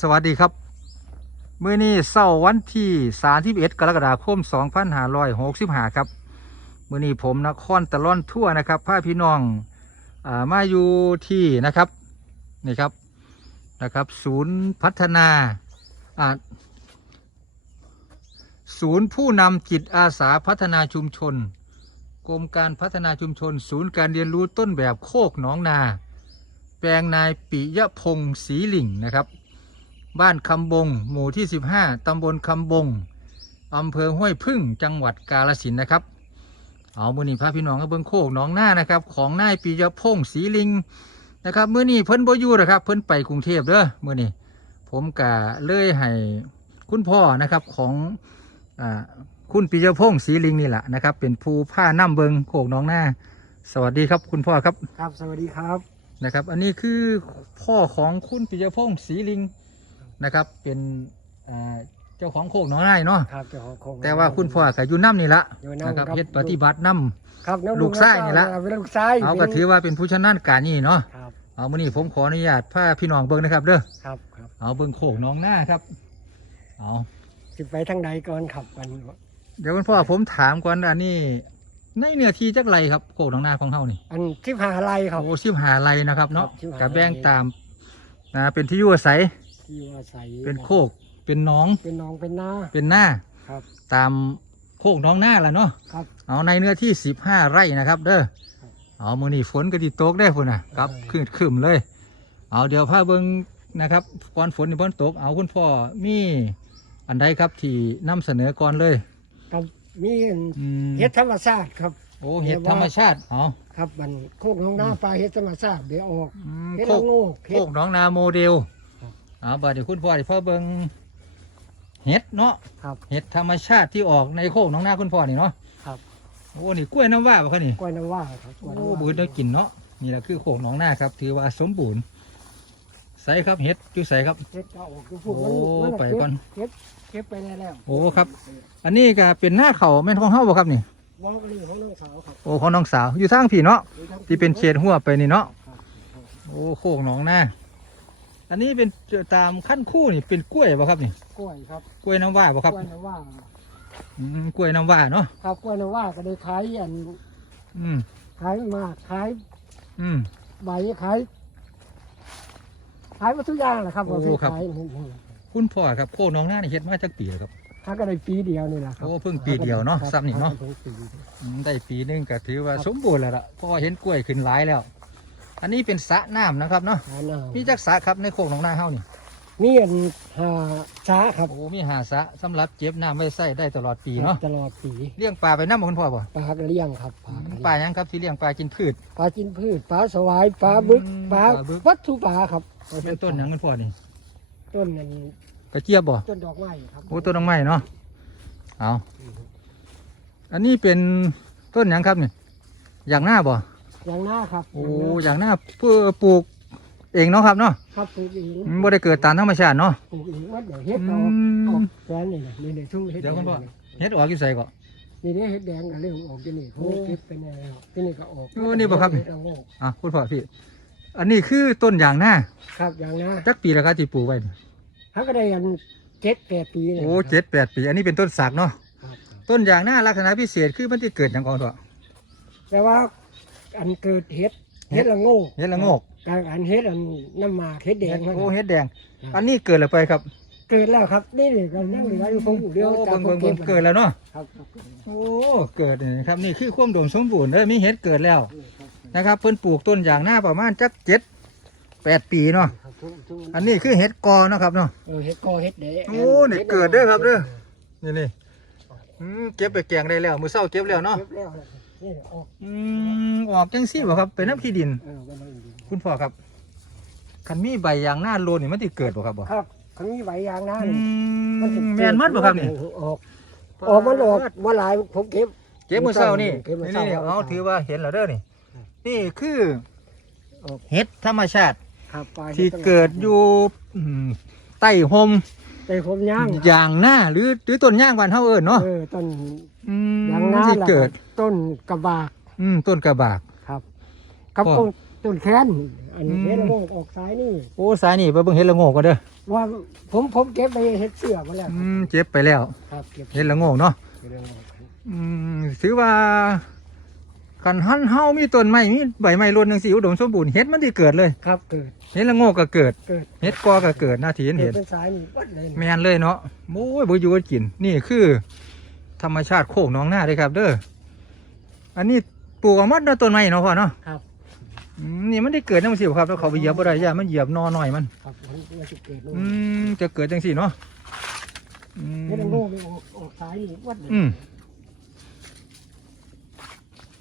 สวัสดีครับ มื้อนี้เสาร์วันที่ 31 กรกฎาคม 2565 ครับ มื้อนี้ผมนครตะล่อนทั่วนะครับพาพี่น้องอามาอยู่ที่นะครับนี่ครับนะครับ ศูนย์พัฒนาอ่าศูนย์ผู้นำจิตอาสาพัฒนาชุมชน กรมการพัฒนาชุมชน ศูนย์การเรียนรู้ต้นแบบโคกหนองนา แปลงนายปิยพงศ์ศรีหลิ่งนะครับ บ้านคำบง หมู่ที่ 15 ตำบลคำบงอำเภอห้วยพึ่งจังหวัดกาฬสินธุ์นะครับ เอามือนี้พาพี่น้องก็เบิ้งโคกหนองหน้านะครับ ของนายปิยพงศ์ศรีลิงนะครับมือนี้เพิ่นบ่อยู่นะครับ เพิ่นไปกรุงเทพเด้อมือนี้ผมกะเลยให้คุณพ่อนะครับของอ่าคุณปิยพงศ์ศรีลิงนี่แหละนะครับ เป็นผู้ผ้าน้ำเบิงโคกหนองหน้า สวัสดีครับคุณพ่อครับ ครับสวัสดีครับนะครับ อันนี้คือพ่อของคุณปิยพงศ์ศรีลิง นะครับ เป็นอ่าเจ้าของโคกหนองไร่เนาะครับเจ้าของโครงแต่ว่าคุณพ่อก็อยู่น้ำนี่ละอยู่นำนะครับครับเฮ็ดปฏิบัติน้ ครับน้องลูกชายนี่ละเป็นลูกชายำเอาก็ถือว่าเป็นผู้ชำนาญการนี่เนาะครับเอามื้อนี้ผมขออนุญาตพาพี่น้องเบิ่งนะครับเด้อครับครับเอาเบิ่งโคกหนองหน้าครับเอาสิไปทางใดก่อนขับกันเดี๋ยวคุณพ่อผมถามก่อนอันนี้ในเนื้อที่จักไรครับโคกหนองหน้าของเฮานี่ อันที่พาอะไรครับ โอ้สิบหาไรนะครับเนาะครับ15 กับแบ่งตามนะเป็นที่อยู่อาศัย ที่ว่าใสเป็นโคก เป็นหนอง เป็นน้องเป็นนา เป็นหน้า ครับ ตามโคกหน้องหน้าแหละเนาะ ครับ เอาในเนื้อที่สิบห้าไร่นะครับ เด้อครับเอามือนี่ฝนก็ดีตกได้พุ่นน่ะครับเออ ขึ้นขึ้นเลย เอาเดี๋ยวพาเบิ้งนะครับก่อนฝนนี่พ้นตก เอาคุณพ่อมีอันใดครับที่นำเสนอก่อนเลยครับมีอันอืมเฮ็ดธรรมชาติครับ โอ้เห็ดธรรมชาติเอาครับมันโคกน้องนาปลาเฮ็ดธรรมชาติเดี๋ยวออกอืมเฮ็ดโคละกโง่โคเฮ็ดกหน้องนาโมเดลครับ เอาบัดเดี๋ยวคุณพ่อเดี๋ยวพ่อเบิ้งเห็ดเนาะครับเห็ดธรรมชาติที่ออกในโคกหน้องนาคุณพ่อนี่เนาะครับโอ้นี่กล้วยน้ำว่าบ่คะนี่กล้วยน้ำว่าครับกล้วยโอ้น้ำว่าบืนได้กินเนาะนี่แหละคือโขงหนองหน้าครับ ถือว่าสมบูรณ์ใส่ครับเฮ็ดอยู่ใส่ครับเฮ็ดก็ออกทุกพวกโอ้มันมัไปก่อน เก็บเก็บไปแล้วแล้วโอ้ครับ อันนี้ก็เป็นหน้าเขาแม่นของเฮาบ่ครับนี่ว่าเรื่องของน้องสาวครับโอ้ของน้องสาวอยู่ทางพี่เนาะอยู่ทางที่เป็นเขตหัวไปนี่เนาะครับครับโอ้โขงหนองหน้า อันนี้เป็นตามขั้นคู่นี่เป็นกล้วยบ่ครับนี่กล้วยครับกล้วยน้ำว่าบ่ครับกล้วยน้ำว่าอืมกล้วยน้ำว่าเนาะครับกล้วยน้ำว่าก็ได้ขายอันอืมขายหมากขายอืมใบขายขายมาทุกอย่างแหละครับโอ้ว่าครับขายคุณพ่อครับโขงหนองหน้านี่เฮ็ดมาจักปีแล้วครับถ้าก็ได้ปีเดียวนี่แหละครับโอ้เพิ่งปีเดียวเนาะครับซ้ำนี่เนาะเพิ่งปีเดียวอืมได้ปีหนึงก็ถือว่าสมบูรณ์แล้วล่ะเพราะว่าเห็นกล้วยขึ้นหลายแล้ว อันนี้เป็นสระน้ำนะครับเนาะหาหน้ามีจักสระครับในโคกหนองนาเฮานี่ มีอันหาช้าครับ โอ้ มีหาสระสำหรับเก็บน้ำไว้ใส่ได้ตลอดปีเนาะ ตลอดปี เลี้ยงปลาไปน้ำบ่คุณพ่อบ่ปลากระเลี้ยงครับ ปลาปลาหยังครับที่เลี้ยงปลากินพืช ปลากินพืช ปลาสวาย ปลาบึกอืมปลาปลาบึกวัตถุปลาครับเป็นต้นหยังคุณพ่อนี่ ต้นอันกระเจี๊ยบบ่ ต้นดอกไม้ครับ โอ้ ต้นดอกไม้เนาะ เอา อันนี้เป็นต้นหยังครับนี่อย่างหน้าบ่อ ย่างหน้าครับโอ้อย่างหน้าเพื่อปลูกเองเนาะครับเนาะครับปลูกเองอืมบ่ได้เกิดตามธรรมชาติเนาะ ปลูกเองว่าเดี๋ยวเฮ็ดอืเอามออกแสนนี่นะนี่ในทุ่งเฮ็ดเดี๋ยวคุณพ่อแดงเฮ็ดออกอยู่ใส่ก็ นี่นี่เฮ็ดแดงก็เรื่องออกที่นี่โอ้โอ้เก็บไปแน่แล้วที่นี่ก็ออกโอ้นี่บ่ครับเฮ็ดเอาโง่อะคุณพ่อพี่ อันนี้คือต้นอย่างหน้าครับอย่างหน้าจักปีแล้วครับที่ปลูกไว้นี่ถ้าก็ได้อันเจ็ดแปดปีนี่โอ้ครับเจ็ดแปดปี อันนี้เป็นต้นสักเนาะ ครับ ต้นอย่างหน้าลักษณะพิเศษคือมันจะเกิดอย่างก่อนตัวแต่ว่า อันเกิดเฮ็ดเฮ็เฮ็ดดละโง่เฮ็ดละโงกการอันเฮ็ดอันน้ำหมากเฮ็ดแดงโอ้เฮ็ดแดงครับอันนี้เกิดแล้วไปครับ เกิดแล้วครับ นี่นี่ก็ยังเหลืออยู่คงเดียวโอ้จากเบิ่งคเบิ่นงเก็เบิ่งบเกิดแล้วเนาะครับครับโอ้เกิดนี่ครับนี่คือความอุดมสมบูรณ์เด้อมีเฮ็ดเกิดแล้วนะครับ เพิ่นปลูกต้นอย่างหน้าประมาณจักเจ็ดแปดปีเนาะครับทุกทุกอันนี้คือเฮ็ดกอเนาะครับเนาะเออเฮ็ดกอเฮ็ดแดงโอ้นี่เกิดเด้อครับเด้อนี่นี่อืมเก็บไปแกงได้แล้วมื้อเช้าเก็บแล้วเนาะเก็บแล้ว นี่ออกอืมออกจังซี่บ่ครับ เป็นน้ำขี้ดิน เออมันเอาอยู่คุณพ่อครับคันมีใบยางหน้าโลนนี่มันสิเกิดบ่ครับบ่ครับครั้งนี้ไหวอย่างนั้นอืมันสิมแม่นมัดบ่ครับนี่ออกออกมันออกมาหลายผมเก็บเก็บมื้อเช้านี่เก็บมื้อนี่เช้านี่เอาถือว่าเห็นแล้วเด้อนี่ นี่คือเห็ดธรรมชาติ ครับปลาที่เกิดอยู่อืมใต้ห่มแต่ผมย่าง ยางหน้าหรือหรือต้นย่างบ้านเฮาเอิ้นเนาะ เออต้น อืมยางนาที่ล่ะเกิด ต้นกระบากอืมต้นกระบาก ครับครับพ่อต้นต้นแค้นอันนี้อืมเฮ็ดละโงกออกซ้ายนี่ โอ้สายนี่ไปเบิ่งเห็ดละโงกก็เด้อว่าผมผมเก็บไปเฮ็ดเสื้อมาแล้วอืมเจ็บไปแล้วครับเก็บเห็ดละโงกเนาะเฮ็ดละโงกอืมถือว่าคันหันเฮามีต้นไม้มีใบไม้ล้นจังซี่อุดมสมบูรณ์เห็ดมันสิเกิดเลยครับเกิดเห็ดละโงกก็เกิดเกิดเห็ดกอก็เกิดหน้าที่เห็นเกิเห็ดดเป็นสายนี่วัดเลยแม่นเลยเนาะโอ้ยบ่อยู่ก็กิน นี่คือ ธรรมชาติโคกหนองนาเลยครับ เด้ออันนี้ปลูกเอาหมดเนาะต้นไม้เนาะพ่อเนาะครับอืมนี่มันได้เกิดจังซี่บ่ครับแล้วเขาไปเหยียบบ่ได้ย่ามันเหยียบนอหน่อยมัน ครับมันมันสิเกิดลงอืมจะเกิดจังซี่เนาะอืมเฮ็ดละโงกนี่ออกออกซ้ายนี่วัดเลยอืม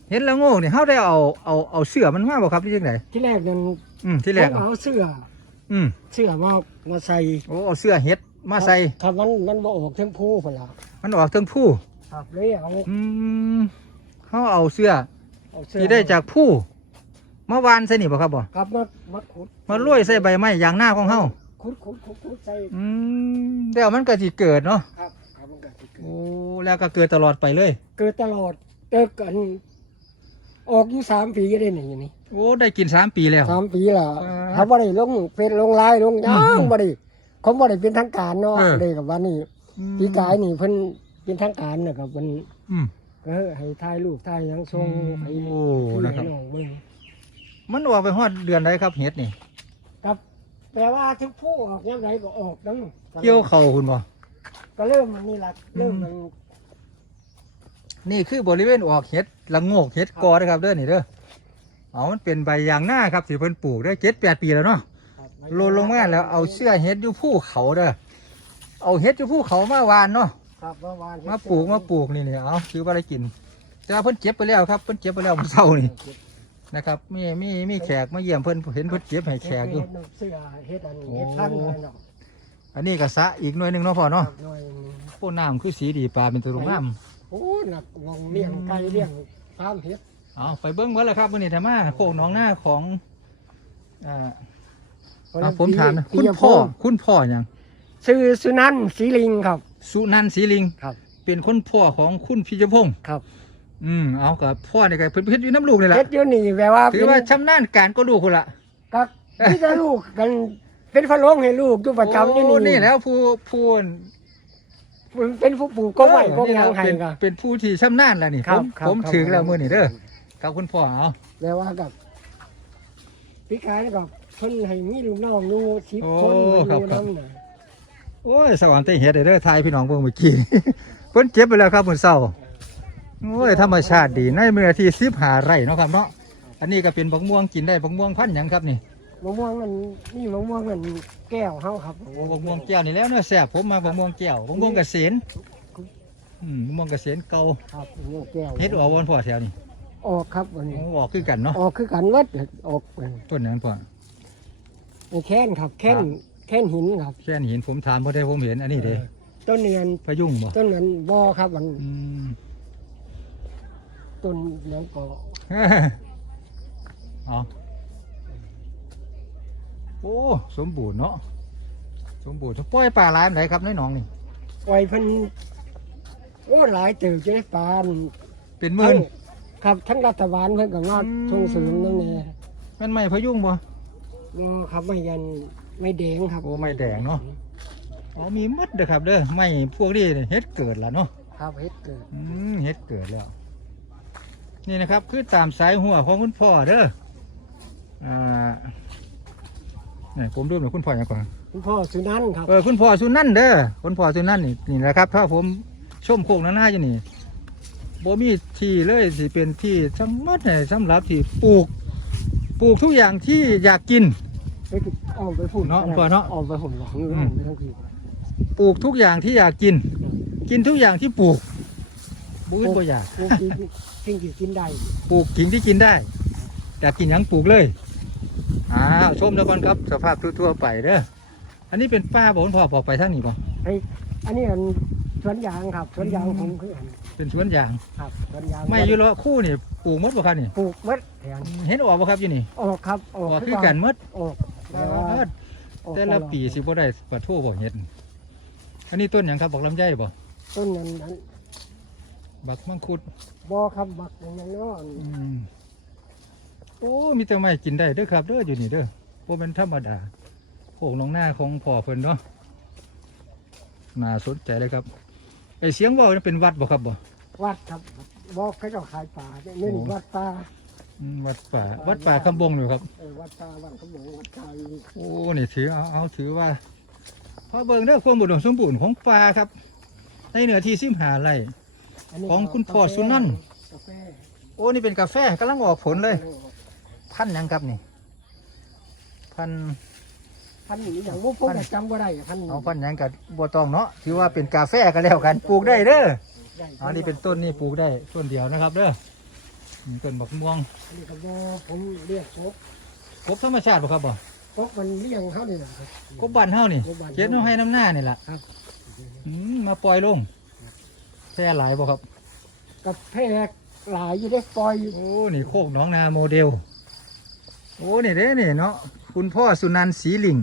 เห็นแล้วโง่เนี่ยเขาได้เอาเอาเอาเสื้อมันมาบ่ครับที่จังไดที่แรกนั้นอืมที่แรกผมเอาเอาเสื้ออืมเสื้อมามาใส่โอ้เอาเสื้อเฮ็ดมาใส่ ครับมันมันบ่ออกทั้งผู้พุ่นล่ะ มันออกเทั้งผู้ครับเลยเอาอืมเขาเอาเสื้อเอาเสื้อที่ได้จากผู้มาวานใส่นี่บ่ครับบ่ครับมามาขุดมาลุยใส่ใบไม้อย่างหน้าของเฮาขุดขุดขุดขุดใส่อืมเดี๋ยวมันก็สิเกิดเนาะครับครับมันก็สิเกิดโอ้แล้วก็เกิดตลอดไปเลยเกิดตลอดเติกกัน ออกอยู่สามปีก็ได้หนึ่งอย่างนี้โอ้ได้กินสามปีแล้ว สามปีละอ่าถ้าบ่ได้ลงเฟซลงไลน์ลงหยัอืงมบ่ได้เขาบ่ได้เป็นทางการเนาะเออเลยกับว่านี่อืม ปีกายนี่เพิ่นเป็นทางการนะครับเพิ่นอืมก็ให้ถ่ายรูปถ่ายหยังส่งให้โอ้พี่นะครับ ให้น้องเบิ่งมันออกไปฮอดเดือนใดครับเฮ็ดนี่ ครับแต่ว่าทุกผู้ออกยามใดก็ออกนำเกี่ยวเข่าคุณบ่ ก็เริ่มอันนี่ล่ะเริ่มมันนี่คือบริเวณออกเห็ดละโงกเห็ดกอนะครับเด้อนี่เด้อเอามันเป็นใบยางหน้าครับสิเพิ่นปลูกได้เจ็ดแปดปีแล้วเนาะครับโลนลงมาแล้วเอาเสื้อเห็ดอยู่ภูเขาเด้อ เอาเห็ดอยู่ภูเขามาวานเนาะครับเมื่อวานมาปลูกมาปลูกนี่นี่เอาถือว่าได้กิน แต่ว่าเพิ่นเก็บไปแล้วครับเพิ่นเก็บไปแล้วเมื่อเช้านี่นะครับมีมีมีแขกมาเยี่ยมเพิ่นเห็นเพิ่นเก็บให้แขกอยู่เฮ็ดเสื้อเฮ็ดอันเฮ็ดพันธุ์อะไรเนาะอันนี้ก็สระอีกหน่วยหนึงเนาะพ่อเนาะหน่อยโอ้น้ำคือสีดีปลาเป็นตัวงามโอ้หนักลองเลี้ยงไก่เลี้ยงฟาร์มเฮ็ดเอาไปเบิ้งเบิ่แล้วครับวันนี้ธรรมาโคกหน้องหน้าของอ่าอะผมถามนะคุณพ่อคุณพ่ออย่าง ชื่อสุนันท์ศรีลิงครับ สุนันท์ศรีลิง ครับ เป็นคนพ่อของคุณพิจพงศ์ครับอืมเอากับพ่อเนี่ยก็เพิ่นเฮ็ดอยู่น้ำลูกนี่แหละเฮ็ดอยู่นี่แปลว่าถือว่าชำนาญการก็ลูกคนละกับพี่จะลูกกันเป็นพะโลงให้ลูกอยู่ประจำอยู่โอ้นี่นี่แล้วผู้ผู้เป็นผู้ปลูกก็ไหวก็นี่ยังแหละให้เป็นก็ เป็นผู้ที่ชำนาญแล้วนี่ครัผบมครับผมครับ ถึงแล้วครับมื้อนี้เด้อกับคุณพ่อเอาแปลว่ากับพี่กายกับเพิ่นให้มีลูกน้องอยู่สิบโอ้คนอยู่ครับครับนำน่ะ โอ้ยสวรรค์เตเฮ็ดได้เด้อทายพี่น้องเบิ่งเมื่อกี้เพิ่นเก็บไปแล้วครับมื้อเช้าโอ้ยธรรมชาติดีในเมื่อที่15ไร่เนาะครับเนาะอันนี้ก็เป็นบักม่วงกินได้บักม่วงพันธุ์หยังครับนี่มะม่วงมันนี่มะม่วงมันแก้วเฮาครับโอ้บกม่วงแก้วนี่แล้วเนื้อแซ่บผมมาบกม่วงแก้วบกม่วงเกษรอืมบกม่วงเกษรเก่าครับมะม่วงแก้วเฮ็ดออกวันพ่อแถวนี่ออกครับวันนี้โอ้ออกคือกันเนาะออกคือกันวัดออกเป็นต้นนั้นพ่อไอ้แค้นครับแค้นครับ แค้นหินครับแค่นี้เห็นผมถามเพราะได้ผมเห็นอันนี้เด้ต้นเนียนพะยุงบ่ต้นนั้นบ่อครับมันอืม ต้นเลี้ยงก็เอาโอ้ สมบูรณ์เนาะสมบูรณ์ปล่อยปลาหลายไหนครับในหนองนี่ ปล่อยเพันโอ้หลายเติบจะได้ปานเป็นหมื่นทั้งครับทั้งรัฐบาลเพิ่นก็ว่าอืม ส่งเสริมนั่นแหละแมันไม่พะยุงบ่บ่ครับไม่ยัน ไม่แดงครับ โอ้ไม่แดงเนาะ อ๋อมีหมดเด้อครับเด้อไม่พวกนี้เฮ็ดเกิดแล้วเนาะ ครับเฮ็ดเกิด อืมเฮ็ดเกิดแล้ว นี่นะครับคือตามสายหัวของคุณพ่อเด้อ อ่านี่ผมดูหน่อยคุณพ่ออย่างก่อน คุณพ่อสุนันท์ครับ เออคุณพ่อสุนันท์เด้อคุณพ่อสุนันท์นี่นี่แหละครับ ถ้าผมชมโคกหน้าๆอยู่นี่บ่มีที่เลยสิเป็นที่สำมัดเนี่ยสำหรับที่ปลูก ปลูกทุกอย่างที่อยากกินไปเออกไปฝุ่นเนาะคุณพ่อเนาะ ออกไปฝุ่นหรอกอืมไปทั้งทีปลูกทุกอย่างที่อยากกิน กินทุกอย่างที่ปลูกบุ้ยบ่อยากปลูกกินสิ่งที่กินได้ปลูกกิ่งที่กินได้อยากกินหยังปลูกเลยอ้าวชมแล้วก่อนครับ สภาพทั่วๆไปเด้ออันนี้เป็นป้าบอกคุณพ่อบอกไปทางนี้ป่ะไอ้อันนี้อันสวนยางครับสวนยางผมคืออันเป็นสวนยาง ครับสวนยางไม่อยู่แล้วคู่นี่ปลูกหมดบ่ครับนี่ปลูกเม็ดแถงเห็นออกบ่ครับอยู่นี่ออกครับออกออกคือกันหมดออก แต่ว่าออกแต่ละปีสิบ่ได้ปะโทบ่เฮ็ด อันนี้ต้นหยังครับบอกลำไยบ่ต้นนั้นนั้นบักมังคุดบ่ครับบักอย่างนั้นเนาะอืมโอ้มีแต่ไม้กินได้เด้อครับเด้ออยู่นี่เด้อโอ้เป็นธรรมดาโขงลงหน้าของพ่อเพิ่นเนาะน่าสนใจเลยครับไอเสียงเว่านี่เป็นวัดบ่ครับบ่วัดครับบอกเขาเจ้าขายป่าเนี่ยนี่โอ้วัดป่า อืมวัดป่า วัดป่าคำบงอยู่ครับ เออวัดป่าวัดเขาบอกวัดป่าอยู่โอ้นี่ถือเอาเอาถือว่าพอเบิ่งเด้อความบุดมสมบูรณ์ของป่าครับ ในเนื้อที่สิมหาไร่อันนี้ของคุณพ่อสุนันท์ กาแฟโอ้นี่เป็นกาแฟกำลังออกผลเลย พันธุ์หยังครับนี่ พันธุ์ พันนี้อย่างว่าผมก็จำว่าได้พันนี้เอาพันธุ์หยังกับบัวตองเนาะถือว่าเป็นกาแฟก็แล้วกันปลูกได้เด้อได้อันนี้เป็นต้นนี่ปลูกได้ต้นเดียวนะครับเด้อนี่ ต้นบักม่วงอันนี้ก็บ่ผมเรียกกบกบธรรมชาติบ่ครับบ่กบมันเลี้ยงเขาเนี่ยนะครับ กบบ้านเฮานี่กบบ้านเฮาเก็บน้ำให้น้ำหน้านี่ล่ะครับอืมมาปล่อยลงแพร่หลายบ่ครับ กับแพกหลายอยู่ได้ปล่อยอยู่โอ้ นี่โคกหน้องนาโมเดล โอ้ นี่เด้นี่เนาะ คุณพ่อสุนันท์ศรีลิง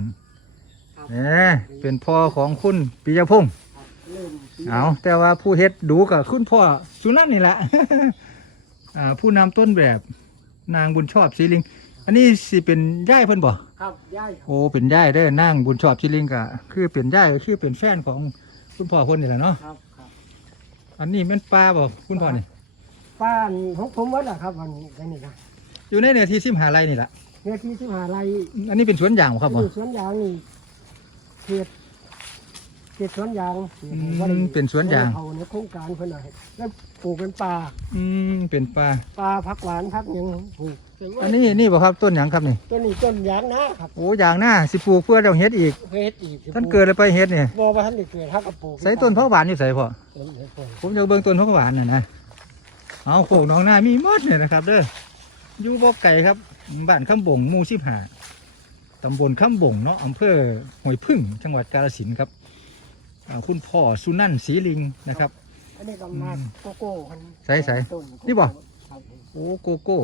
เนี่ยเป็นพ่อของคุณปิยพงศ์เริ่มปีเอาแต่ว่าผู้เฮ็ดดูกับคุณพ่อสุนันท์นี่แหละอ่า ผู้นำต้นแบบนางบุญชอบศรีลิง อันนี้สิเป็นย่ายเพิ่นบ่ครับย้ายครับโอ้เป็นย่ายเด้อนางบุญชอบศรีลิงก็คือเป็นย่ายก็คือเป็นแฟนของคุณพ่อคนนี่แหละเนาะครับครับอันนี้แม่นปลาบ่คุณพ่อนี่บ้านของผมวัดอะครับวันนี้อันนี้ครับอยู่ในเนื้อที่สิมหาลัยนี่แหละเนื้อที่ที่มหาลัยอันนี้เป็นสวนยางบ่ครับบ่อยู่สวนยางนี่เขต เขตสวนยางอืมเป็นสวนยางเอาในโครงการเพิ่นน่ะแล้วปลูกเป็นป่าอืมเป็นปลาป่าพักหวานพักหยังปลูกอันนี้นี่บ่ครับต้นหยังครับนี่ต้นนี้ต้นยางนะครับโอ้ยางหน้าสิปลูกเพื่อเราเฮ็ดอีกเฮ็ดอีกท่านเกิดแล้วไปเฮ็ดนี่บ่ว่าท่านได้เกิดทักกับปลูกใส่ต้นผักหวานอยู่ใส่พ่อต้นเฮ็ดปลูกผมจะเบิ่งต้นผักหวานน่ะนะเอาโขกหน้องหน้ามีหมดเนี่ยนะครับ เด้ออยู่บ่ไก่ครับบ้านคำบ่งหมู่15ตำบลคำบ่งเนาะอำเภอห้วยพึ่งจังหวัดกาฬสินธุ์ครับ อ่าคุณพ่อสุนันท์ศรีลิงนะครับ อันนี้ก็มาโกโก้มันใส่ใส่ต้นี่บ่ ครับโอ้โกโก้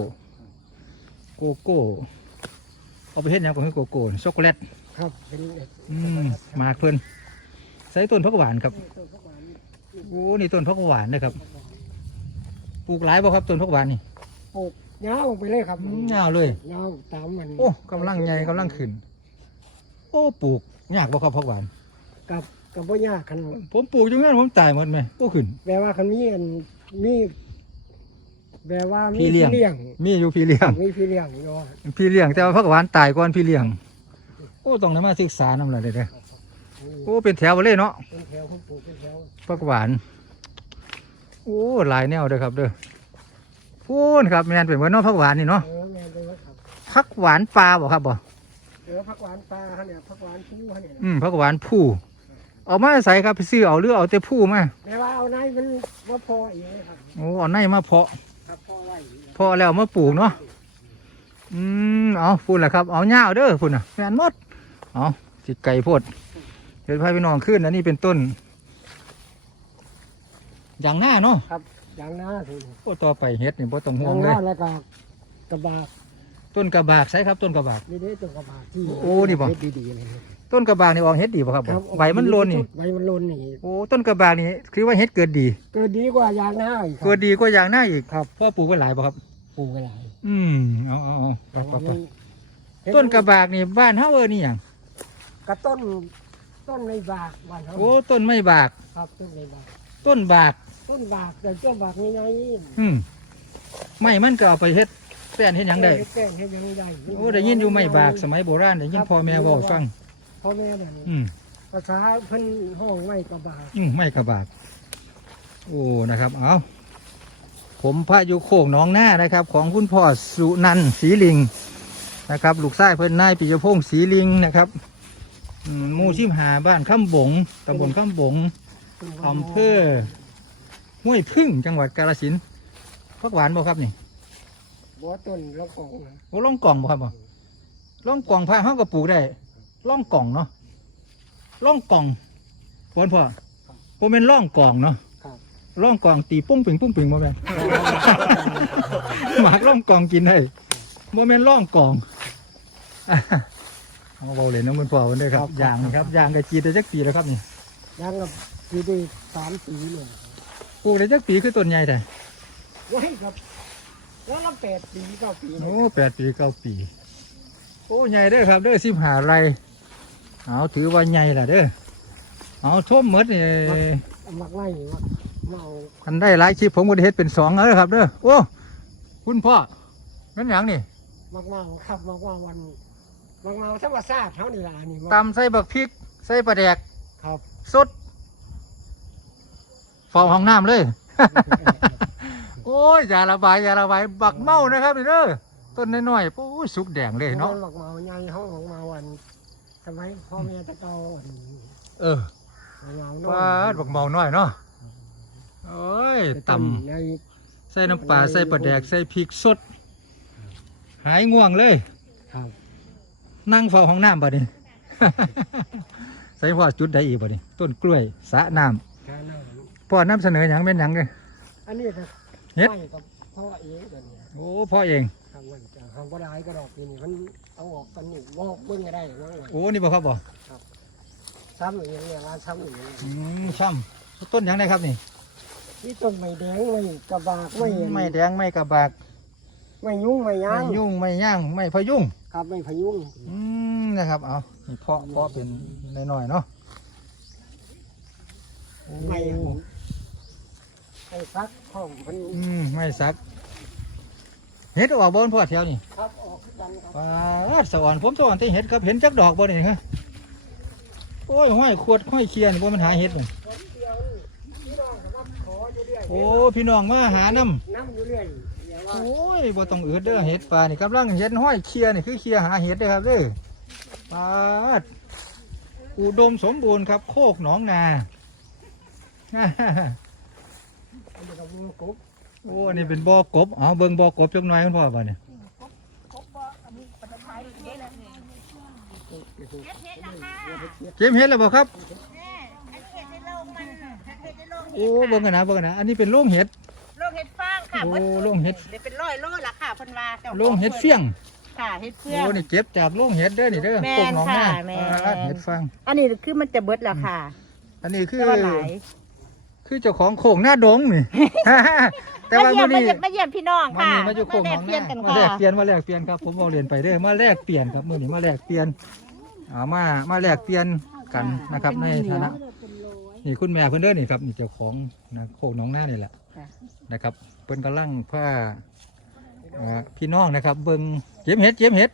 โกโก้เอาไปเฮ็ดหยังก่อนคือโกโก้นี่ช็อกโกแลตครับเป็นอืมหมากเพิ่นใส่ต้นผักหวานครับนี่ต้นผักหวานนี่โอ้นี่ต้นผักหวานนะครับปลูกหลายบ่ครับต้นผักหวานนี่ปลูกยาวไปเลยครับอืมยาวเลย ยาวตามมันโอ้กำลังใหญ่กำลังขึ้น โอ้ปลูกยากบ่ครับผักหวาน กับกับบ่ยากคันผมปลูกอยู่งั้นผมตายหมดไหมบ่ขึ้น แปลว่าคันมีอันมีแปลว่ามีพี่เลี้ยงเลี้ยงมีอยู่พี่เลี้ยง มีพี่เลี้ยงอยู่ว่าพี่เลี้ยงแต่ว่าผักหวานตายก่อนพี่เลี้ยง โอ้ต้องได้มาศึกษานำเลยเด้อโอ้เป็นแถวบ่เลยเนาะเป็นแถวผมปลูกเป็นแถวผักหวาน โอ้หลายแนวเด้อครับเด้อพูนครับแม่นเป็นว่าเนาะผักหวานนี่เนาะเออแม่นเลยว่าครับผักหวานปลาบ่ครับบ่เออผักหวานปลาเขาเนี่ยผักหวานผู้เขาเนี่ยอืมผักหวานผู้ เอามาใส่ครับไปซื้อเอาหรือเอาแต่ผู้มาแปลว่าเอาในมันว่าพอเองครับโอ้เอาในมาเพาะครับพอไว้เพาะแล้วมาปลูกเนาะอืมเอาพูดแหละครับเอาหญ้าเด้อพูดน่ะแม่นหมดเอาจิไก่โพดเดี๋ยวพาพี่น้องขึ้นอันนี้เป็นต้นอย่างหน้าเนาะครับอย่างหน้าสิโอ้ต่อไปเฮ็ดนี่บ่ต้องห่อวงย่างหเลน้ายแล้วก็กระบากต้นกระบากใช่ครับต้นกระบากนี่ได้ตัวกระบากที่โอ้นี่บ่เฮ็ดดีๆเลย ต้นกระบากนี่ออกเฮ็ดดีป่ะครับบ่ครับใบมันโลนนี่ใบมันโลนนี่โอ้ต้นกระบากนี่คือว่าเฮ็ดเกิดดี เกิดดีกว่าอย่างหน้าอีกครับเกิดดีกว่าอย่างหน้าอีกครับพ่อปลูกไว้หลายป่ะครับปลูกไว้หลายอืมเอาเอาเอาไปไปไปเห็ต้นกระบากนี่บ้านเฮาเอิ้นนี่หยังกระต้นต้นในบากบ้านเขาโอ้ต้นไม้บากครับต้นในบาก ต้นบาก ต้นบากแต่ต้นบากนี่ไงอืมไม่มันก็เอาไปเฮ็ดแป้นเฮ็ดหยังได้แป้งให้ยังได้โอ้ได้ยินอยู่ไม่บากสมัยโบราณได้ยินพ่อแม่เว้าให้ฟัง พ่อแม่เนี่ยอืมภาษาเพิ่นห้องไว้กระบากอืมไม่กระบากโอ้นะครับเอาผมพระอยู่โคกหน้องหน้านะครับ ของคุณพ่อสุนันท์ศรีลิงนะครับลูกชายเพิ่นนายปิยพงศ์ศรีลิงนะครับอืมหมู่ชิมหาบ้านข้ามบงตำบลข้ามบงอำเภอห้วยพึ่งจังหวัดกาฬสินธุ์พักหวานบ่ครับนี่บัวต้นละกองนะโอ้ล่องกล่องบ่ครับบ่ล่องกล่องพาเฮาก็ปลูกได้ ล่องกล่องเนาะล่องกล่องปอนพ่อบ่แม่นล่องกล่องเนาะครับล่องกล่องตีปุ้งปิงปุ้งปิงบ่แม่นหมากล่องกล่องกินได้บ่แม่นล่องกล่องเอาเบาเลยน้องคุณพ่อวันเด้อครับยางครับยางได้จีได้จักปีแล้วครับนี่ยังกับอยู่ได้สามปีเลยปลูกได้จักปีคือต้นใหญ่แต่ไว้ครับแล้วละแปดปีเก้าปีโอ้แปดปีเก้าปี โอ้ใหญ่เด้อครับเด้อสิบหาไร เอาถือว่าใหญ่ละเด้อเอาท่วมหมดนี่มักไล่มักเมาคันได้หลายคลิปผมก็ได้เฮ็ดเป็นสองแล้วครับเด้อโอ้คุณพ่อนั่นหยังนี่มักเมาครับมักเมาวันมักเมาธรรมชาติเท่านี้ล่ะอันนี่ตำใส่บักพริกใส่ปลาแดกครับสดฟองห้องน้ำเลย โอ้ยอย่าระบายอย่าระบายบักเมานะครับนี่เด้อต้นน้อยๆโอ้ยสุกแดงเลยเนาะ มักเมาใหญ่ห้องของเมาวัน สมัยพ่อแม่ตะเกาอันนี้เออเมาปาดบักเมาน้อยเนาะโอ้ยตำในใส่น้ำปลาใส่ปลาแดกใส่พริกสด หายง่วงเลย ครับนั่งเฝ้าห้องน้ำบ่นี่ ใส่พ่อจุดใดอีกบ่นี่ต้นกล้วยสระน้แค่นั้นำพ่อนำเสนออย่างเป็นหยังเลย อันนี้ก็เฮ็ดไม่กับพ่อเองตัวนี้โอ้พ่อเองครับมันจะทำก็ได้ก็ดอกปีนี้มัน เอาออกกันนี่งอกเบิ้งก็ได้นั่งเลยโอ้นี่บ่ครับบ่ซ้ำอย่างเงี้ยร้านซ้ำอย่างเงี้ยอืมช่ำต้นหยังไงครับนี่นี่ต้นไม้แดงไม่กระบากไม่ไม่แดงไม่กระบากไม่ยุ่งไม่ยัไม่งยุ่งไม่ย่างไม่พยุงครับไม่พยุงอืมนะครับเอานี่เพาะเพาะเป็นน้อยๆเนาะโอ้ไม่ไอ้ซักห้องมันอืมไม่สัก เห็ดออกบนพ่อแถวนี่ครับออกกันครับปาดสวรรค์ผมสวรรค์ที่เห็ดครับเห็นจักดอกบ่นี่ฮะโอ้ยห้อยขวดห้อยเคียนบ่มันหาเห็ดนี่ผมเดียวพี่น้องก็ว่าขออยู่เรื่อยโอ้พี่น้องมาหาน้ำน้ำอยู่เรื่อยอย่าว่าโอ้ยบ่ต้องอืดเด้อเห็ดปลานี่กำลังเห็ดห้อยเคียนี่คือเคียหาเห็ดเด้อครับเด้อปาดอุดมสมบูรณ์ครับ โคกหนองนาอันนี้ก็วงกบ โอ้อันนี่เป็นบ่อกบเอาเบิ่งบ่อกบจักหน่อยคุณพ่อบ่เนี่ยเก็บเห็ดแล้วบ่ครับโอ้เบิ่งกันนะเบิ่งกันนะอันนี้เป็นโรงเห็ด โรงเห็ดฟางค่ะโอ้เบิดโรงเห็ดเดี๋ยวเป็นร้อยโลละค่ะเพันวาจ้าโรงเห็ดเฟี้ยง ค่ะเห็ดเฟื่โอ้องนี่เก็บจากโรงเห็ดเด้อนี่เด้อแม่นโคกหนองนาค่ะแม่นปาดเห็ดฟาง อันนี้คือมันจะเบิดละค่ะอันนี้คือแต่ว่าหลาย คือเจ้าของโข่งหน้าดงนี่ แต่ว่ามามื้เยี่อยมนี้มาเยี่ยมมาเยี่ยมพี่น้องมันค่ะนี่มาอยู่โข่งหแลนอกงเปลี่ยนนากันมาค่ะแลกเปลี่ยนมาแลกเปลี่ยนครับผมเอาเรียนไปเด้อมาแลกเปลี่ยนครับมื้อนี้มาแลกเปลี่ยนเอามามาแลกเปลี่ยนกันนะครับ ในฐานะนี่คุณแม่เพิ่นเด้อนี่ครับนี่เจ้าของนะโข่งหน้องหน้านี่แหละค่ะ นะครับเพิ่นกำลังผ้าเอ่อพี่น้องนะครับ เบิ่งเก็บเห็ดเก็บเห็ด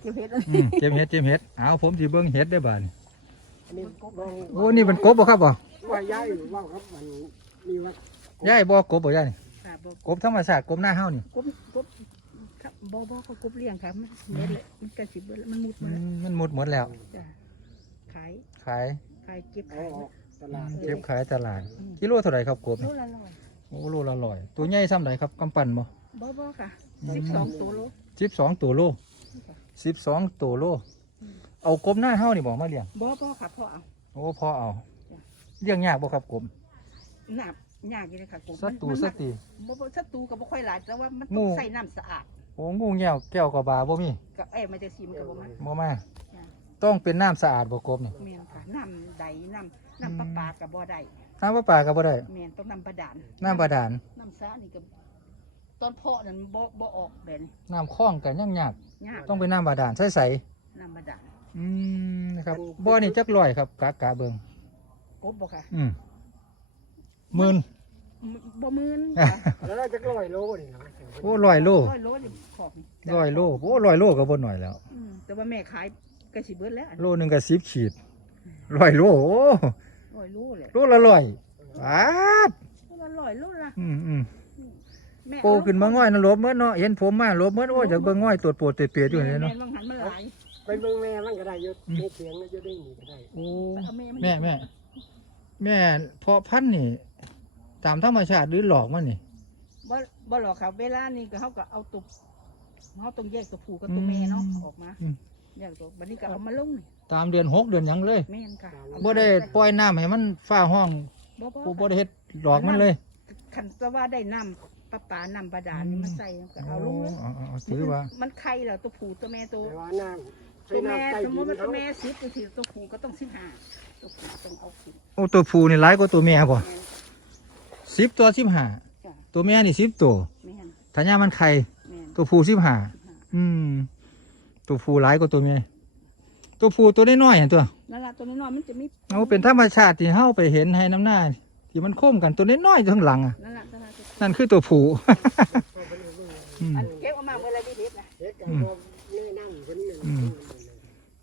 เก็บเห็ดอืมเก็บเห็ดเก็บเห็ดเอาผมสิเบิ่งเห็ดได้อบ่าดนี้อันนี้วงโอ้นี่เป็นกบบ่ครับบ่ ว่าย้ายหรือว่าครับมันมีว่ายายบ่กบบ่ยายนี่ค่ะบ่กบธรรมชาติกบหน้าเฮานี่กบกบครับบ่บ่เขากบเลี้ยงค่ะมันเม็ดเลยมันกระสิบเบิดแล้วมันมุดอืมามมันหมดหมดแล้ว จ้ะขายขายขายเก็บเอาขายออกตลาดเก็บขายตลาดกิโลเท่าไหร่ครับกบโลนี่ละร้อยโอ้โลละร้อยตัวใหญ่ซ้ำไหนครับกำปั้นบ่ บ่บ่ค่ะอืมสิบสองตัวโล สิบสองตัวโลสิบสองตัวโล เอากบหน้าเฮานี่บ่มาเลี้ยงบ่บ่ค่ะพ่อเอาโอ้พอเอา เลี้ยงยากบ่ครับกบน้ำยากอยู่เลยค่ะกบสัตตูมันสัมัตนตีบ่บ่ศัตรูก็บ่ค่อยหลายแต่ว่ามันงูต้องใส่น้ำสะอาดโอ้งูเงี้ยวแก้วกับบาบ่มีกับเอ้ยมันจะซีมันก็บ่มันบ่มาจ้ะต้องเป็นน้ำสะอาดบ่กบนี่แม่นค่ะน้ำใดน้ำน้ำประปากับบ่ได้น้ำประปาก็บ่ได้แม่นต้องน้ำบาดาลน้ำบาดาลน้ำสระนี่ก็ตอนเพาะนั่นบ่บ่ออกแบบนี้น้ำคลองก็ยังยากยากต้องเป็นน้ำบาดาลใสน้ำบาดาลๆอืมนะครับบ่อนี่จักร้อยครับกะกะเบิ่งก บบ่ค่ะอืมหมื่นบ่หมื่นแล้วเราจะลอยโลนี่นะโอ้ร้อยโลร้อยโลนี่ขอบนี่ร้อยโลโอ้ร้อยโลก็บ่หน่อยแล้ว อืมแต่ว่าแม่ขายก็สิเบิดแล้วอันโลหนึงก็สิบขีดร้อยโลโอ้ร้อยโลเลยโลละร้อยบาทโลละร้อยโลละอืมอืมแม่โปขึ้นมาง่อยนะลบเมื่อเนาะเห็นผมมาลบเมื่อโอ้ยจากเบิ่งง่อยตรวจปรดเปียดๆอยู่เนี่ยเนาะบางหันมันหลายไปเบิ่งแม่มันก็ได้อยุดในเสียงก็จะได้หนีก็ได้โอ้ เอาแม่มันแม่แม่ แม่เพาะพันธุ์นี่ ตามธรรมชาติหรือหลอกมันนี่บ่บ่หรอกค่ะเวลานี้ก็เฮาก็เอาตัวเฮาต้องแยกตัวผู้กับตัวแม่เนาะอืมออกมาอืมแยกตัวบัดนี้ก็เอามาลงนี่ตามเดือนหกเดือนหยังเลยแม่นค่ะเอาบ่ได้ปล่อยน้ำให้มันฟ้าห้องบ่บ่ กูบ่ได้เฮ็ดหลอกมันเลยคันแต่ว่าได้น้ำประปาน้ำบาดาลนี่มาใส่ก็เอาลงเลยโอ้เอาเอาถือว่า มันไข่แล้วตัวผู้ตัวแม่ตัวแต่ว่าน้ำใช้ตัวแม่น้ำใต้สมมดิตินว่าตัเขาวแม่สิบตัวสิตัวผู้ก็ต้องสิบห้า ตัวผู้ต้องเอาขึ้นโอ้ตัวผู้นี่หลายกว่าตัวแม่บ่แม่นสิบตัวสิบห้าจ้ะตัวแม่นี่สิบตัวแม่นถ้าย่ามันไข่แม่นตัวผู้สิบห้าอืม ตัวผู้หลายกว่าตัวเมียตัวผู้ตัวน้อยๆเห็นตัว นั่นล่ะตัวน้อยๆมันจะมีเอาเป็นธรรมชาติที่เฮาไปเห็นให้น้ำหน้า ที่มันโค้มกันตัวน้อยๆอยู่ข้างหลังอะนั่นล่ะนั่นล่ะตัวนั่นคือตัวผู้ อืมอันเก็บออกมาเมื่อไรดีเฮ็ดนะ เฮ็ดกันบ่เล่นั่งคนหนึ่งอืม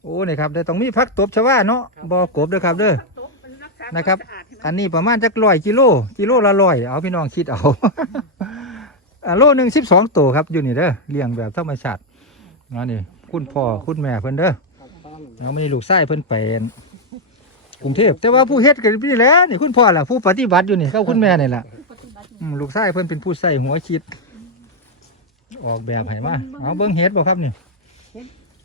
โอ้นี่ครับเดี๋ยวต้องมีพักตบชาวาเนาะบ่กบเด้อครับเด้อโต๊ะมันรักษานะครับวามสะอาดให้มันอันนี้ประมาณจักร้อยกิโล กิโลละร้อยเอาพี่น้องคิดเอา อ่าโลหนึ่งสิบสองตัวครับอยู่นี่เด้อเลี้ยงแบบธรรมชาติอันนี้คุณพ่อคุณแม่เพิ่นเด้อครับพร้อมเอาไม่ลูกไส้เพิ่นไปกรุงเทพแต่ว่าผู้เฮ็ดกันนี่แหละนี่คุณพ่อล่ะผู้ปฏิบัติอยู่นี่เขาคุณแม่นี่แหละปฏิบัติอืมลูกไส้เพิ่นเป็นผู้ใส่หัวคิด ออกแบบให้มาเอาเบิ่งเฮ็ดบ่ครับนี่เ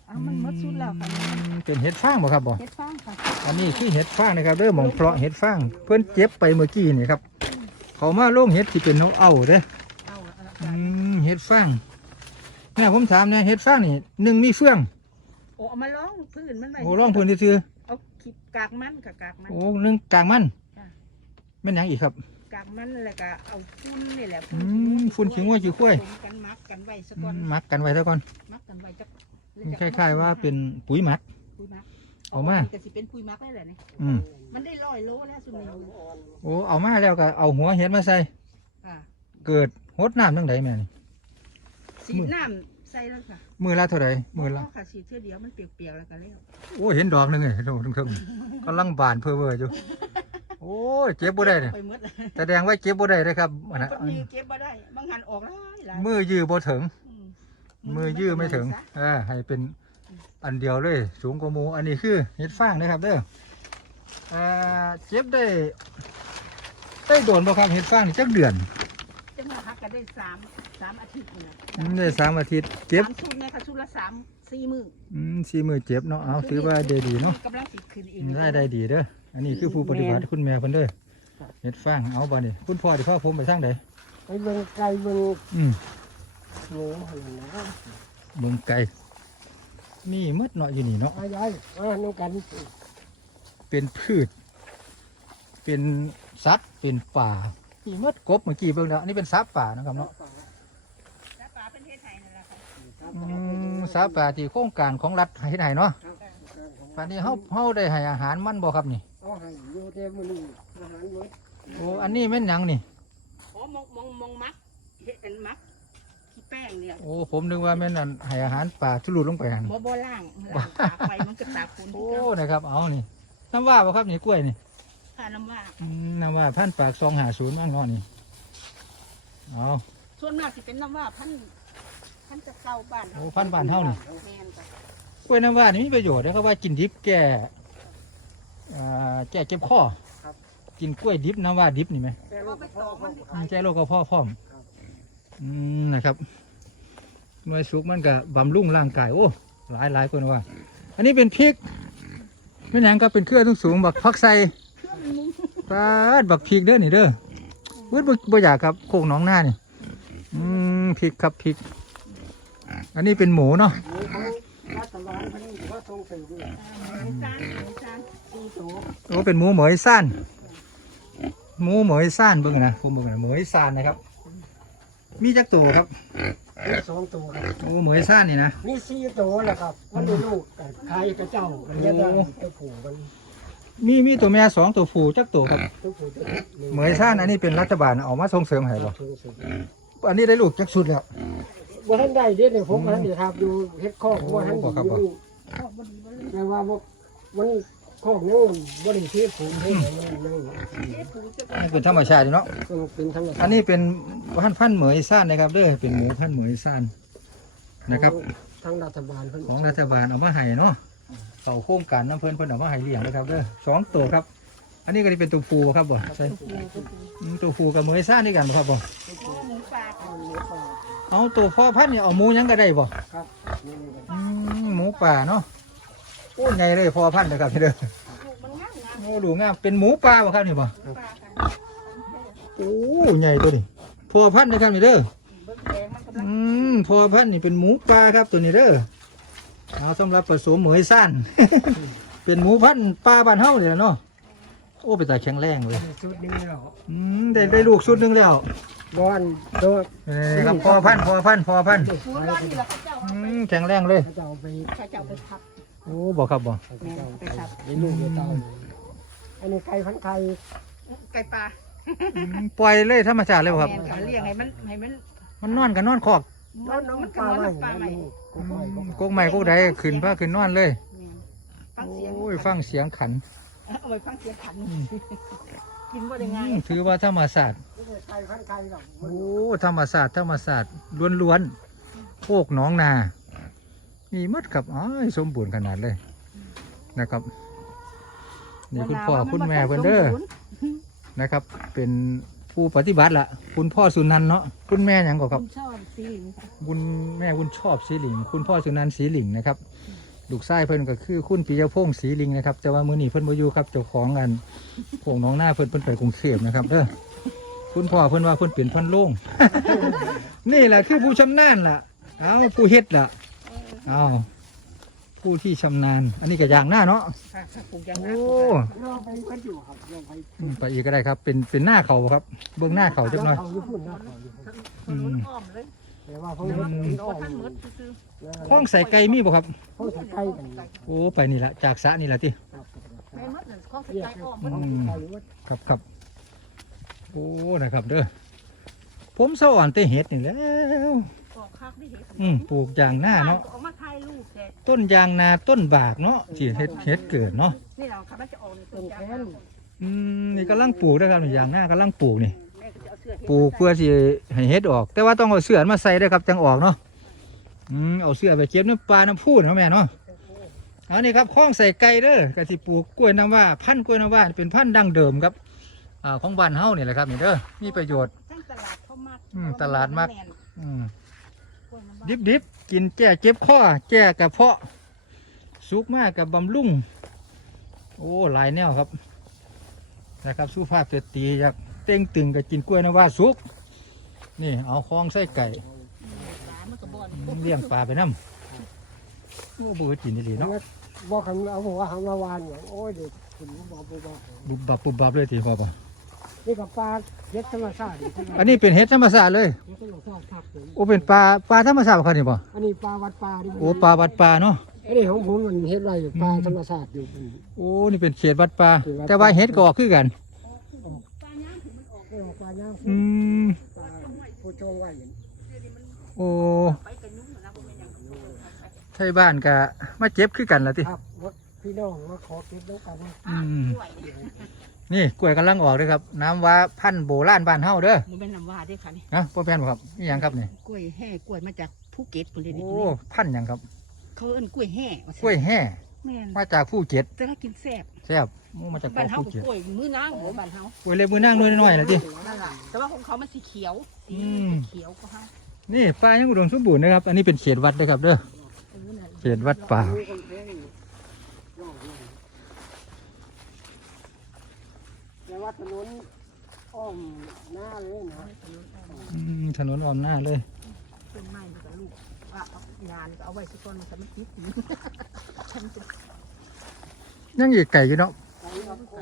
อามันหมดสุดแล้วค่ะอืมเป็นเฮ็ดฟางบ่ครับบ่เฮ็ดฟางค่ะอันนี้คือเห็ดฟางนะครับเด้อหมองเพาะเห็ดฟางเพื่อนเจ็บไปเมื่อกี้นี่ครับ เขามาลงเห็ดที่เป็นนกเอาเด้อเอาเอาอืเอามเห็ดฟางเนี่ยผมถามเนี่ยเห็ดฟางนี่หนึ่งมีเฟืองโอ้เอามาล้องพื้นมันไว้โอ้ร่องพื้นซื่อเอาขีดกากมันค่ะกากมันๆโอ้หนึ่งกลางมันจ้ะ แม่นหยังอีกครับ กากมันแล้วก็เอาฟุ้นนี่แหละอืมฝุ่นขี้งัวขี้ควาย ผสมกันมักกันไว้ซะอืก่อนมมักกันไว้ซะก่อน มักกันไว้จัก คล้าย ๆ ว่าเป็นปุ๋ยหมัก ปุ๋ยมักเอามา ก็สิเป็นปุ๋ยมักได้แหละนี่อืมมันได้ร้อยโลแล้วสุนีโอ้เอามาแล้วก็เอาหัวเห็ดมาใส่ อ่าเกิดหดน้ำตั้งใดแม่นี่ สีดน้ำใส่แล้วค่ะมือละเท่าไรมือละพค่ะสีดเท่าเดียวมันเปียกๆแล้วก็แล้วโอ้เห็นดอกหนึงไงตรงตรงๆกำลังบานเพ้อเวออยู่โอ้ยเจ็บบ่ได้เนี่ยไปหมดแสดงว่าเก็บบ่ได้เลยครับอันนั้นคนนี้เก็บบ่ได้บางหันออกหลายหลายมือยื้อบ่ถึงอื มมือยื้อไม่ถึงเออให้เป็นอันเดียวเลย สูงกว่าหมูอันนี้คือเห็ดฟางนะครับเด้อเอ่อเจ็บได้ ได้โดนบ่ครับเห็ดฟางนี่จักเดือนจะมาพักกันได้สามสามอาทิตย์นี่นะอืมได้สามอาทิตย์เจ็บสามชุดเนี่ยค่ะชุดละสามสี่มืออืมสี่มือเจ็บเนาะเอาถือว่าได้ดีเนาะกำลังติดขึ้นเองได้ได้ดีเด้ออันนี้คือผู้ปฏิบัติคุณแม่เพิ่นเด้อเห็ดฟางเอาบ่นี่คุณพ่อที่พ่อผมไปทางใดไปเบิ่งไก่เบิ่งอืม หมูหั่นนะครับเบิ่งไก่มีหมดเนาะอยู่นี่เนาะอายายมาน้ำกันเป็นพืช เป็นสัตว์ เป็นป่ามีหมดกบเมื่อกี้เบิ่งแล้วอันนี้เป็นสัตว์ป่านะครับเนาะแล้วปลาเป็นเทศไทยนั่นแหละค่ะอืมสัตว์ป่าที่โครงการของรัฐให้ไหนเนาะป่านนี้เฮาเฮาได้ให้อาหารมันบ่ครับนี่ เอาให้อยู่แต่มื้อนี้อาหารเบิดโอ้ อันนี้แม่นหยังนี่อ๋อมองมองมองมักเห็ดอันมักขี้แป้งเนี่ยโอ้ผมนึกว่าแม่นอันให้อาหารป่าทุลุลงไปหั่นบ่บ่ล่างล่างตากไปมันก็ตากฝนโอ้นะครับเอานี่น้ำว่าบ่ครับนี่กล้วยนี่ผ่าน้ำว่าอืมน้ำว่าพันปากซองหาศูนย์มั่งเนาะนี่เอา ส่วนมากสิเป็นน้ำว่าพันพันจะเก่าบ้านโอ้พันบานเท่านี่ แม่นจ้ะกล้วยน้ำว่านี่มีประโยชน์นะครับว่ากินดิบแก่อ่าแก่เจ็บคอกินกล้วยดิบน้ำว่าดิบนี่ไหม แต่เอาว่าไปพ่ตออกมัมันนสิอืมแก้โรคกระเพาะพร้อมอืมนะครับ หน่วยสุกมันก็บำรุงร่างกายโอ้หลายหลายคนว่า อันนี้เป็นพริกไม่นหยังก็เป็นเครือสูงสูงบักพักใส่ปาดบักพริกเด้อนี่เด้อเว้ยบ่บ่อยากครับโคกหนองหน้านี่อืมพริกครับพริก อันนี้เป็นหมูเนาะโอ้เป็นหมูเหมยซ่านหมูเหมยซ่านเบิ่งนะผมเบิ่งนะเหมยซ่านนะครับ มีจักตัวครับ มีสองตัวครับโอ้เหมยซ่านนี่นะ มีสี่ตัวแหละครับ มันได้ลูกกับใครกับเจ้ามันจะได้ตัวผู้มันมีมีตัวแม่สองตัวผู้จักตัวครับตัวผู้ตัวนี้เหมยซ่านอันนี้เป็นรัฐบาลเอามาส่งเสริมให้บ่ส่งเสริมอันนี้ได้ลูกจักชุดแล้วว่าท่านได้เด้เนี่ยผมว่าท่านได้ทำดูเฮ็ดข้อกว่าท่านโอ้บ่ครับบ่อยู่ข้าวบ่ดีบ่เลยแต่ว่าบ่มัน ข้อกนั่งบ่ได้เทียบผมให้มันนั่งเอ๊ะผูจะนี่เป็นธรรมชาติอยู่เนาะต้องเป็นธรรมชาติอันนี้เป็นพันธุ์พันธุ์เหมยซ่านนะครับเด้อเป็นหมูพันธุ์เหมยซ่านนะครับ ทางรัฐบาลเพิ่นของรัฐบาลเอามาให้เนาะเขาโครงการน้ำเพิ่นเพิ่นเอามาให้เลี้ยงนะครับเด้อสองตัวครับ อันนี้ก็จะเป็นตัวฟูครับบ่ใช่ผูตัวผูอืมตัวฟูกับเหมยซ่านนี่กันบ่ครับบ่หมูปลาเอาหมูป่าเอาตัวพ่อพันธุ์นี่เอาหมูหยังก็ได้บ่ครับนี่นี่อืมหมูป่าเนาะโอ้ไงเลยพ่อพันธุ์นะครับพี่เด้อลูกมันงามงามโอ้ดูงามเป็นหมูป่าบ่ครับนี่บ่ปลากันโอ้ใหญ่ตัวนี้พ่อพันธุ์นะครับนี่เด้อ เบิ่งแดงมันก็อืมพ่อพันธุ์นี่เป็นหมูป่าครับตัวนี้เด้อเอาสำหรับผสมเหมยซ่านเป็นหมูพันธุ์ป่าบ้านเฮาเนี่ยเนาะโอ้เป็นตาแข็งแรงเลยชุดนี้แล้วอืมได้ได้ลูกชุดหนึงแล้วบอนโดนเออครับพอพันธุ์พอพันธุ์พอพันธุ์ฟูร้อนนี่แหละเขาเจ้าอืมแข็งแรงเลย เขาจะเอาไปเขาเจ้าไปทับ โอ้บอกครับบอกเขาจะเอาไปเลี้ยงลูกเลี้ยงเต้าอันนี้ไก่พันธุ์ไข่ไก่ปลาอืมปล่อยเลยธรรมชาติเลยบ่ครับ แม่นเขาเลี้ยงให้มันให้มันมันนอนกันนอนคอกน้องน้องมันปก็ลานอนใหม่ปลาใหม่กุ๊กใหม่กุ๊กกกใหม่กกใดขึ้นพาขึ้นนอนเลยฟังเสียงโอ้ยฟังเสียงขัน เอาไปฟังเสียงขันอืม กินว่าได้ไงอืมถือว่าธรรมศาสตร์ไก่พันธุ์ไข่หรอกโอ้ธรรมศาสตร์ธรรมศาสตร์ล้วนๆโคกหน้องนา มีหมัดครับอ้ายสมบูรณ์ขนาดเลยนะครับนี่คุณพ่อคุณแม่เพิ่นเด้อนะครับ เป็นผู้ปฏิบัติละคุณพ่อสุนันท์เนาะคุณแม่หยังก็คคุรับณชอบสีหลิงค่ะคุณแม่คุณชอบสีหลิง คุณพ่อสุนันท์สีหลิงนะครับลูกชายเพิ่นก็คือคุณปิยพงศ์สีหลิงนะครับแต่ว่ามื้อนี้เพิ่นบ่อยู่ครับเจ้าของอันโป่งน้องหน้าเพิ่นเพิ่นไปกรุงเทพนะครับเด้อคุณพ่อเพิ่นว่าเพิ่นเปลี่ยนพันโล่งนี่แหละคือผู้ชำนาญล่ะ เอาผู้เฮ็ดล่ะเอาผู้ที่ชำนาญ อันนี้ก็อย่างหน้าเนาะ ค่ะค่ะปลูกยางโอ้นาเราไปพันอยู่ครับเราไปอืมไปอีกก็ได้ครับ เป็นเป็นหน้าเขาครับ เบื้องหน้าเขาจักหน่อย เขาญี่ปุ่นนะเขาญี่ปุ่นถนนอ้อมเลยแต่ว่าเขาเห็นเห็นอ้อว่ามท่านหมดซื้อห้องใส่ไก่มีบ่ครับ เขาใส่ไก่กันโอ้ ไปนี่ละจากสระนี่ละที่ๆแม่มดนั่นของสเรียกไตล์อ้อมเขามันไก่ว่าครับครับโอ้ นะครับเด้อ ผมสอนแต่เห็ดนี่แหล้วออก คักได้เห็นอืมปลูกยางหน้าเนาะ ออกมาถ่ายรูปแต่ต้นยางนาต้นบากเนาะที่เห็ดเห็ดเกิดเนาะ นี่เราค่ะมันจะออกในต้นยางนาอืมนี่กำลังปลูกนะครับนี่ยางหน้ากำลังปลูกนี่ แม่ก็จะเอาเสื้อเห็ดปลูกเพื่อสิให้เห็ดออก แต่ว่าต้องเอาเสื้อมาใส่ด้วยครับจังออกเนาะอืมเอาเสื้อไปเก็บน้ำปลาน้ำพูนเนาะแม่เนาะเอานี่ครับคล้องใส่ไก่เด้อกะสิปลูกกล้วยน้ำว่าพันธุ์กล้วยน้ำว่าเป็นพันธุ์ดั้งเดิมครับอ่าของบ้านเฮานี่แหละครับนี่เด้อมีประโยชน์ ทั้งตลาดเขามากอืมตลาดมากแนอืมกล้วยน้ำว้า ดิบดิบๆกินแก้เจ็บคอแก้กระเพาะสุกมากกับบำรุงโอ้หลายแนวครับนะครับสุภาพสตรีอยากเต้งตึงกับกินกล้วยน้ำว่าสุกนี่เอาคล้องใส่ไก่ปลามันก็บ่อนเลี้ยงปลาไปน้ำโอ้เบื่อกินนี่ดีเนาะบอกคำเอาบอกว่าหางมาวานเนี่ยโอ้ยเด็กคุณบอกบอกบุบบับบุบบับเลยทีพอปะ นี่กับปลาเฮ็ดธรรมชาติอันนี้เป็นเห็ดธรรมชาติเลย เฮ็ดธรรมชาติครับผมโอ้เป็นปลาปลาธรรมชาติบ่ครับนี่ป่ะอันนี้ปลาวัดปลาดิโอ้ปลาวัดปลาเนาะ อันนี้ของผมมันเฮ็ดไรอยู่ปลาธรรมชาติอยู่เป็นโอ้นี่เป็นเขตวัดปลาเขตวัดปลา แต่ว่าเห็ดก็ออกคือกันเออปลาย่างอืม ปลาผู้จองไว้อย่างโอ้ไปกันยุ่งนะบ่แม่นหยังไทยบ้านก็มาเจ็บคือกันละติครับว่าพี่น้องมาขอเก็บแล้วกันนะอืมกล้วย นี่กล้วยกำลังออกเลยครับ น้ำว้าพันธุ์โบราณบ้านเฮาเด้อมันเป็นน้ำว่าเด้วยค่ะนี่นะพ่อแพนบ่ครับนี่หยังครับนี่กล้วยแห่กล้วยมาจากภูเก็ตพุ่นเลยนี่โอ้พันธุ์หยังครับ เขาเอิ้นกล้วยแห่ว่าซั่นกล้วยแห่แม่นมาจากภูเก็ตแต่ถ้ากินแซ่บแซ่บโอ้มาจากบ้านเฮาภูก็เก็ตกล้วยมื้อนางโหบ้านเฮากล้วยเล็บมือนางน้อยๆล่ะติ นั่นล่ะแต่ว่าของเขามันสีเขียวสีอืม เขียวก็เฮานี่ปลายังอุดมสมบูรณ์นะครับ อันนี้เป็นเขตวัดนะครับเด้อเออนั่นเขตวัดป่า แต่ ว่าถนนอ้อมหน้าเลยนะอืมถนนอ้อมหน้าเลย ต้นไม้มันก็ลูกว่าเอางานก็เอาไว้สักต้นมันจะไม่คิดถึงฉันจะยังอีกไก่อยู่เนาะ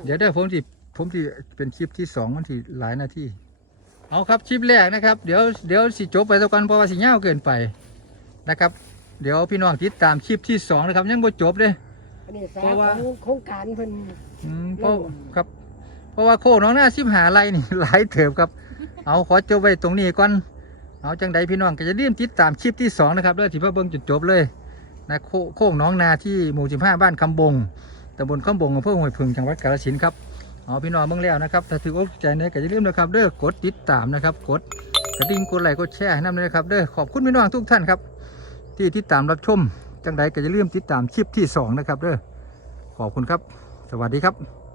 เดี๋ยวเด้อผมสิผมสิเป็นคลิปที่สองมันที่หลายนาทีเอาครับคลิปแรกนะครับ เดี๋ยวเดี๋ยวสิจบไปสักวันเพราะว่าสิยาวเกินไปนะครับ เดี๋ยวพี่น้องติดตามคลิปที่สองนะครับยังบ่จบเลย อันนี้สาเพราะว่า ของโครงการเพิ่นอืมเพราะครับ เพราะว่าโคน้องหน้าสิบหาไรนี่หลายเถิบครับ เอาขอจบไว้ตรงนี้ก่อน เอาจังใดพี่น้องก็จะเรียมติดตามคลิปที่สองนะครับเด้อที่พ่อเบิ้งจุดจบเลยนะโคโคกน้องนาที่หมู่สิบห้าบ้านคำบงตำบลคำบงอำเภอห้วยพึงจังหวัดกาฬสินธุ์ครับเอาพี่น้องเบิ่งแล้วนะครับถ้าถืออกใจเนี่ยก็อย่าลืมนะครับเด้อกดติดตามนะครับ กดกระดิ่งกดไลค์กดแชร์ให้นำเลยนะครับเด้อขอบคุณพี่น้องทุกท่านครับ ที่ติดตามรับชมจังใดก็อย่าลืมติดตามคลิปที่สองนะครับเด้อขอบคุณครับ สวัสดีครับ